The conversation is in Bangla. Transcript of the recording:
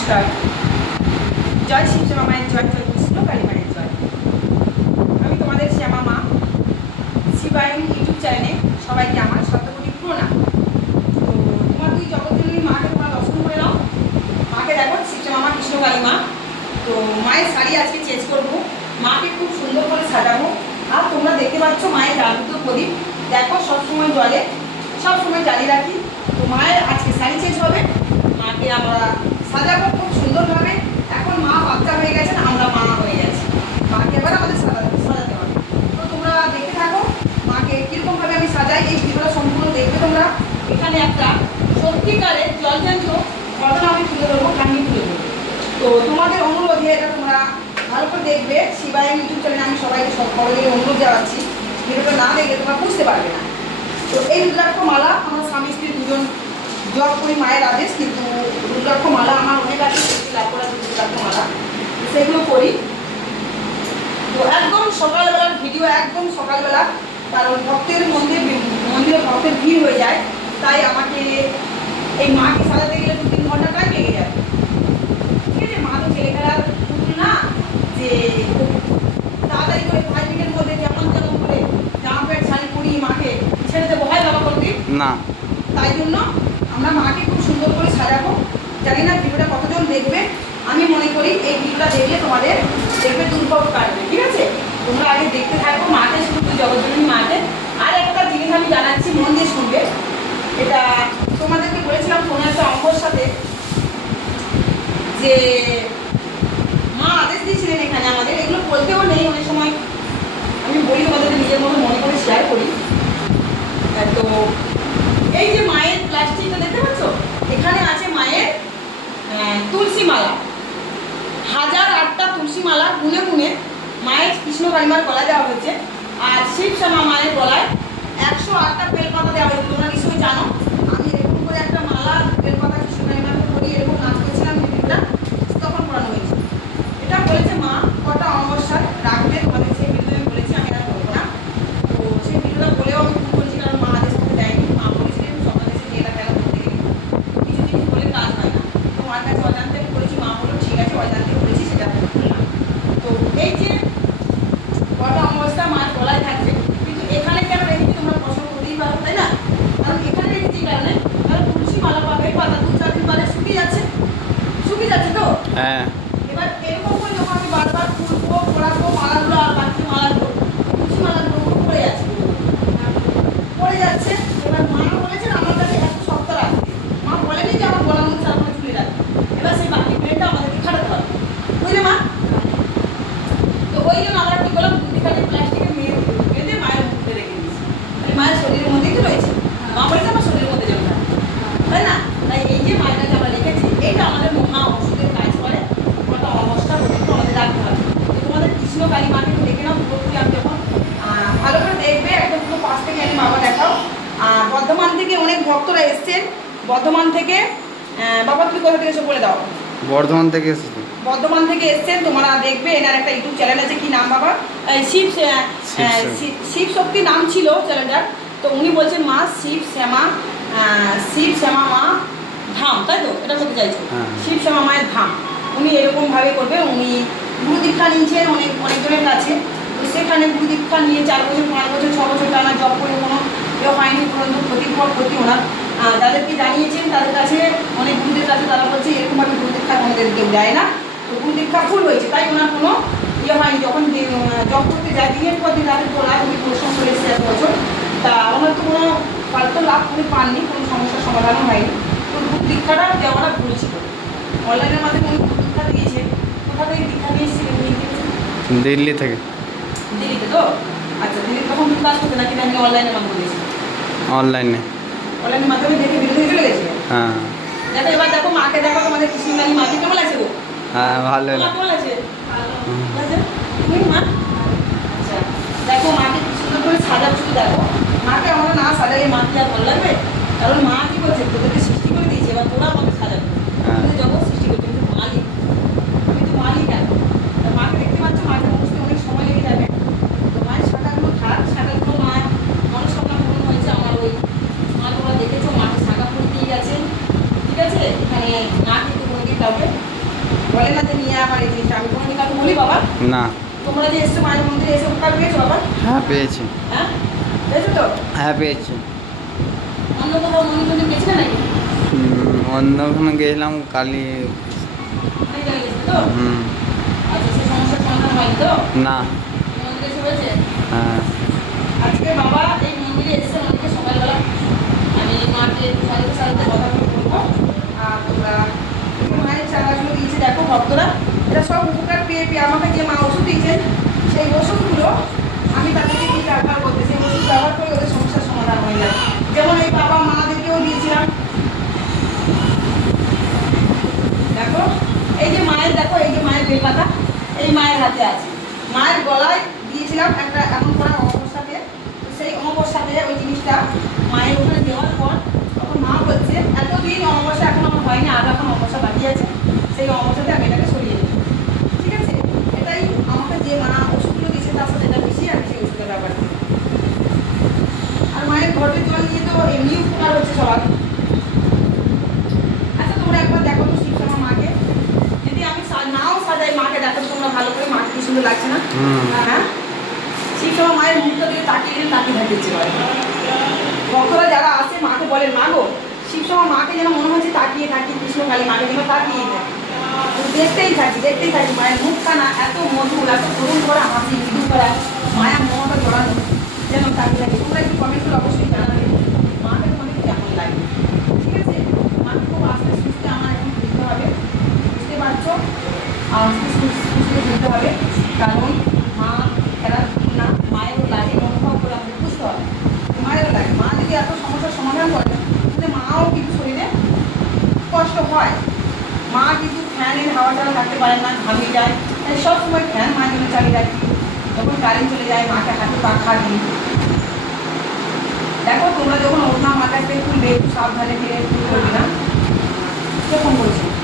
নমস্কার। জয় শিব শ্যামা মায়ের জয় জয় কৃষ্ণ, কালী মায়ের জয়। আমি তোমাদের শ্যামা মা শিবায়ন ইউটিউব চ্যানেলে সবাইকে আমার শতকোটি প্রণাম। তো তোমার দুই জগৎজননী মাকে তোমরা দর্শন করে নাও। মাকে দেখো, শিব শ্যামা মা কৃষ্ণ, কালী মা। তো মায়ের শাড়ি আজকে চেঞ্জ করব। মাকে খুব সুন্দর করে সাজাবো। আর তোমরা দেখতে পাচ্ছ মায়ের জাগ্রত প্রদীপ। দেখো, সবসময় জলে, সবসময় জ্বালিয়ে রাখি। তো মায়ের আজকে শাড়ি চেঞ্জ হবে। মাকে আমরা সাজাবো খুব সুন্দরভাবে এখন মা বাচ্চা হয়ে গেছেন, আমরা মা হয়ে গেছি মাকে এবার আমাদের সাজাতে সাজাতে হবে। তো তোমরা দেখতে থাকো, মাকে কীরকমভাবে আমি সাজাই, এই ভিডিওটা সম্পূর্ণ দেখবে তোমরা। এখানে একটা সত্যিকারের জলজান্ত ঘটনা আমি তুলে ধরবো, কাহিনী তুলে ধরবো। তো তোমাদের অনুরোধে এটা তোমরা ভালো করে দেখবে। শিবাই ইউটিউব চ্যানেলে আমি সবাইকে সব খবরের অনুরোধ জানাচ্ছি। ভিডিওটা না দেখলে তোমরা বুঝতে পারবে না। তো এই রুদ্রাক্ষ মালা, আমার স্বামী স্ত্রী দুজন জব করি মায়ের আদেশ কিন্তু রুদ্রাক্ষ মালা আমার অনেক আছে লাভ করা রুদ্রাক্ষ মালা সেগুলো করি। তো একদম সকালবেলার ভিডিও একদম সকালবেলা কারণ ভক্তের মন্দির মন্দিরে ভক্তের ভিড় হয়ে যায় তাই আমাকে এই মাকে সাজাতে গেলে দু তিন ঘণ্টা টাইম লেগে যাবে ঠিক আছে মা তো ছেলে খেলার না যে তাড়াতাড়ি করে ফাইভ মিনিটের মধ্যে যেমন যেমন করে জামা প্যান্ট শাড়ি পরিয়ে মাকে ছেড়ে দেবো। হয় বাবা করতে না। তাই জন্য আমরা মাকে খুব সুন্দর করে সাজাবো। জানি না ভিডিওটা কতজন দেখবে। আমি মনে করি এই ভিডিওটা দেখলে তোমাদের দেখবে দুর্ভোগ কাটবে, ঠিক আছে? তোমরা আগে দেখতে থাকো, মাকে শুধু জগৎজননী মাকে। আর একটা জিনিস আমি জানাচ্ছি, মন দিয়ে শুনবে। এটা তোমাদেরকে বলেছিলাম কোনো একটা অঙ্কর সাথে যে মা আদেশ দিয়েছিলেন এখানে আমাদের। এগুলো বলতেও নেই অনেক সময়। আমি বলি তোমাদের নিজের মতো মনে করি আহ, তো এই যে মায়ের প্লাস্টিকটা দেখতে পাচ্ছ এখানে আছে মায়ের আহ, তুলসী মালা হাজার আটটা তুলসী মালা গুনে গুনে কালিমার গলায় দেওয়া হয়েছে। আর শিব শ্যামা মায়ের গলায় একশো আটটা বেলপাতা দেওয়া হয়েছে। তোমরা নিশ্চয়ই জানো আমি এরকম করে একটা মালা বেলপাতা কৃষ্ণ কালিমাকে করি এরকম নাচ করেছিলাম ভিডিওটা তখন পড়ানো হয়েছে এটা বলেছে মা কটা অমাবস্যার রাখবে তোমাদের সেই ভিডিও আমি বলেছি আমি আর করব না তো সেই ভিডিওটা বলেও আমি ভুল করেছি কারণ মা আদেশ করতে দেয়নি মা বলেছিলেন সকাল এসে নিয়ে এটা কেন করতে গেলি কিছু জিনিস বলে কাজ হয় না তো মার কাছে অজান্তে আমি করেছি মা বলল ঠিক আছে অজান্তে করেছি সেটা আমি করলাম তো এই যে কটা অমাবস্যা মার গলায় থাকবে কিন্তু এখানে কেন রেখেছি তোমরা প্রশ্ন করতেই পারো তাই না কারণ এখানে রেখেছি কারণে কারণ তুলসী মালা পাবে পাতা দু চার দিন পরে শুকিয়ে যাচ্ছে শুকিয়ে যাচ্ছে তো হ্যাঁ এবার এরকম করে যখন আমি বারবার খুলবো পড়াবো মালাগুলো আর বাকি মালাগুলো তুলসী মালাগুলো পড়ে যাচ্ছে পড়ে যাচ্ছে এবার মা বলেছেন আমার কাছে এত সপ্তাহ রাখতে মা বলেনি যে আমার গলার মধ্যে চারপাশে ঝুলে রাখবে এবার সেই বাকি ব্রেনটা আমাদেরকে খাটাতে হবে বুঝলে মা তো ওই জন্য আমরা কি করলাম দুদিকালে প্লাস্টিকের মেয়ে বেঁধে মায়ের মধ্যে রেখে দিয়েছি মানে মায়ের শরীরের মধ্যেই তো রয়েছে মা বলেছে আমার শরীরের মধ্যে যেমন তাই না তাই এই যে মায়ের কাছে আমরা রেখেছি এইটা আমাদের মহা ওষুধের কাজ করে ওটা অবস্থা প্রতিদিন আমাদের রাখতে হবে তো তোমাদের কৃষ্ণ কালী মাকে একটু দেখে নাও পুরোপুরি আমি যখন আহ, ভালো করে দেখবে একদম পুরো পাশ থেকে আমি বাবা দেখাও আর বর্ধমান থেকে অনেক ভক্তরা এসছেন বর্ধমান থেকে বাবা তুমি কোথা থেকে এসে বলে দাও। বর্ধমান থেকে এসেছি। বর্ধমান থেকে এসছেন তোমরা দেখবে এনার একটা ইউটিউব চ্যানেল আছে কি নাম বাবা? শিব শিব শক্তি। নাম ছিল চ্যানেলটার তো উনি বলছেন মা শিব শ্যামা শিব শ্যামা মা ধাম তাই তো? এটা করতে চাইছো। হ্যাঁ। শিব শ্যামা মায়ের ধাম। উনি এরকমভাবে করবে উনি গুরু দীক্ষা নিয়েছেন অনেক অনেকজনের কাছে। তো সেখানে গুরু দীক্ষা নিয়ে চার বছর পাঁচ বছর ছ বছর টানা জব করে হয়নি পর্যন্ত ক্ষতির পর ক্ষতি ওনার আহ, যাদেরকে জানিয়েছেন তাদের কাছে অনেক গুরুদের কাছে তারা বলছে এরকমভাবে গুরু দীক্ষা আমাদের কেউ দেয় না। তো গুরু দীক্ষা ফুল হয়েছে তাই ওনার কোনো ইয়ে হয়নি। যখন জব করতে যায় দিনের পর দিন তাদের বলা উনি পরিশ্রম করে এসেছে এক বছর। তা ওনার তো কোনো পার্থ লাভ উনি পাননি কোনো সমস্যার সমাধানও হয়নি। তো গুরু দীক্ষাটা দেওয়াটা ভুল ছিল। অনলাইনের মাধ্যমে উনি গুরু দীক্ষা দিয়েছে কোথা থেকে দীক্ষা নিয়েছিলেন? দিল্লি থেকে। দিল্লিতে তো? আচ্ছা দিল্লি তখন কাজ করতে নাকি আমি অনলাইনের মাধ্যমে দিয়েছি অনলাইনে। মাধ্যমে দেখে চলে গেছে? হ্যাঁ। দেখো এবার দেখো মাকে দেখো তোমাদের কৃষ্ণকালী মাকে কেমন আছে গো? হ্যাঁ ভালো না কেমন আছে? তুমি মা? আচ্ছা দেখো মাকে সুন্দর করে সাজা দেখো। মাকে আমরা না সাজালে মাকে আর ভালো লাগবে? কারণ মা কি করছে তোদেরকে সৃষ্টি করে দিয়েছে এবার তোরা আমাকে সাজাবে হ্যাঁ। তুমি জগৎ সৃষ্টি করছে তুমি তো মালিক তুমি তো মালিক এখন তা মাকে দেখতে পাচ্ছ মাকে বুঝতে অনেক সময় লেগে যাবে তো মায়ের শাখাগুলো থাক শাখাগুলো মা মনস্কামনা পূরণ হয়েছে আমার ওই মা তোমরা দেখেছ মাকে শাখা ফুল দিয়ে গেছে ঠিক আছে এখানে মা কিন্তু কোনোদিন কাউকে বলে না যে নিয়ে আবার এই জিনিসটা আমি কোনো কাউকে বলি বাবা না তোমরা যে এসছো মায়ের মন্দিরে এসে উপকার পেয়েছ বাবা? হ্যাঁ পেয়েছি। হ্যাঁ? পেয়েছ তো? হ্যাঁ পেয়েছি। অন্য কোথাও মন্দির মন্দির গেছিলে নাকি? অন্য ওখানে গেছিলাম কালি। হুম। আচ্ছা না এই মন্দিরে এসে হয়েছে হ্যাঁ আজকে বাবা এই মন্দিরে এসেছে অনেকে সকালবেলা আমি মাকে সারিতে সারিতে কথা বলে বলব আর তোমরা এই যে মায়ের চারাগুলো দিয়েছে দেখো ভক্তরা এটা সব উপকার পেয়ে পেয়ে আমাকে যে মা ওষুধ দিয়েছেন সেই ওষুধগুলো আমি তাদেরকে দিয়ে ব্যবহার করতে সেই ওষুধ ব্যবহার করে ওদের সমস্যার সমাধান হয়ে যায় যেমন এই বাবা মাদেরকেও দিয়েছিলাম। দেখো, এই যে মায়ের, দেখো, এই যে মায়ের বেলপাতা, এই মায়ের হাতে আছে। মায়ের গলায় দিয়েছিলাম একটা এমন করা অবস্থাতে। সেই অমাবস্যাতে ওই জিনিসটা মায়ের ওখানে দেওয়ার পর তখন মা বলছে, এতদিন অমাবস্যা এখন আমার হয়নি, আর এখন অমাবস্যা বাকি আছে। সেই অমাবস্যাতে আমি এটাকে সরিয়ে দেবো ঠিক আছে? এটাই আমাকে যে মা ওষুধগুলো দিয়েছে তার সাথে এটা মিশিয়ে আমি সেই ওষুধের ব্যবহার করি আর মায়ের ঘটের জল নিয়ে তো এমনি উপকার হচ্ছে সবার আচ্ছা তোমরা একবার দেখো তো শিবশ্যামা মাকে যদি আমি সা- নাও সাজাই মাকে দেখো তো তোমরা ভালো করে মাকে কি হ্যাঁ? তাকিয়ে দিলে তাকিয়ে যারা আসে, মাকে বলেন, মা গো সময় মাকে যেন মনে হচ্ছে তাকিয়ে থাকি কৃষ্ণ কালী মাকে যেন তাকিয়ে থাকে। দেখতেই থাকি দেখতেই থাকি মায়ের মুখটা না এত মধুর, এত করুণ করা হাসি মৃদু করা মায়া মমতা জড়ানো যেন তাকিয়ে থাকি তোমরা একটু কমেন্ট করে অবশ্যই জানাবে মাকে তোমাদের কেমন লাগে ঠিক আছে মাকে খুব আস্তে সুস্থে আমার এখন দিতে হবে বুঝতে পারছ আস্তে সুস্থে সুস্থে দিতে হবে কারণ মা খেলার না মায়েরও লাগে অনুভব করে আমাদের বুঝতে হবে মায়েরও লাগে মা যদি এত সমস্যার সমাধান করে তাহলে মাও কিন্তু শরীরে কষ্ট হয় মা কিন্তু ফ্যানের হাওয়া ছাড়া থাকতে পারে না ঘামে যায়। তাই সবসময় ফ্যান মাঝে জন্য চালিয়ে রাখি। যখন কারেন্ট চলে যায়, মাকে হাতে পাখা দিই। দেখো, তোমরা যখন ওঠা থেকে খুলবে, একটু সাবধানে ফিরে করবে না? সেরকম বলছো?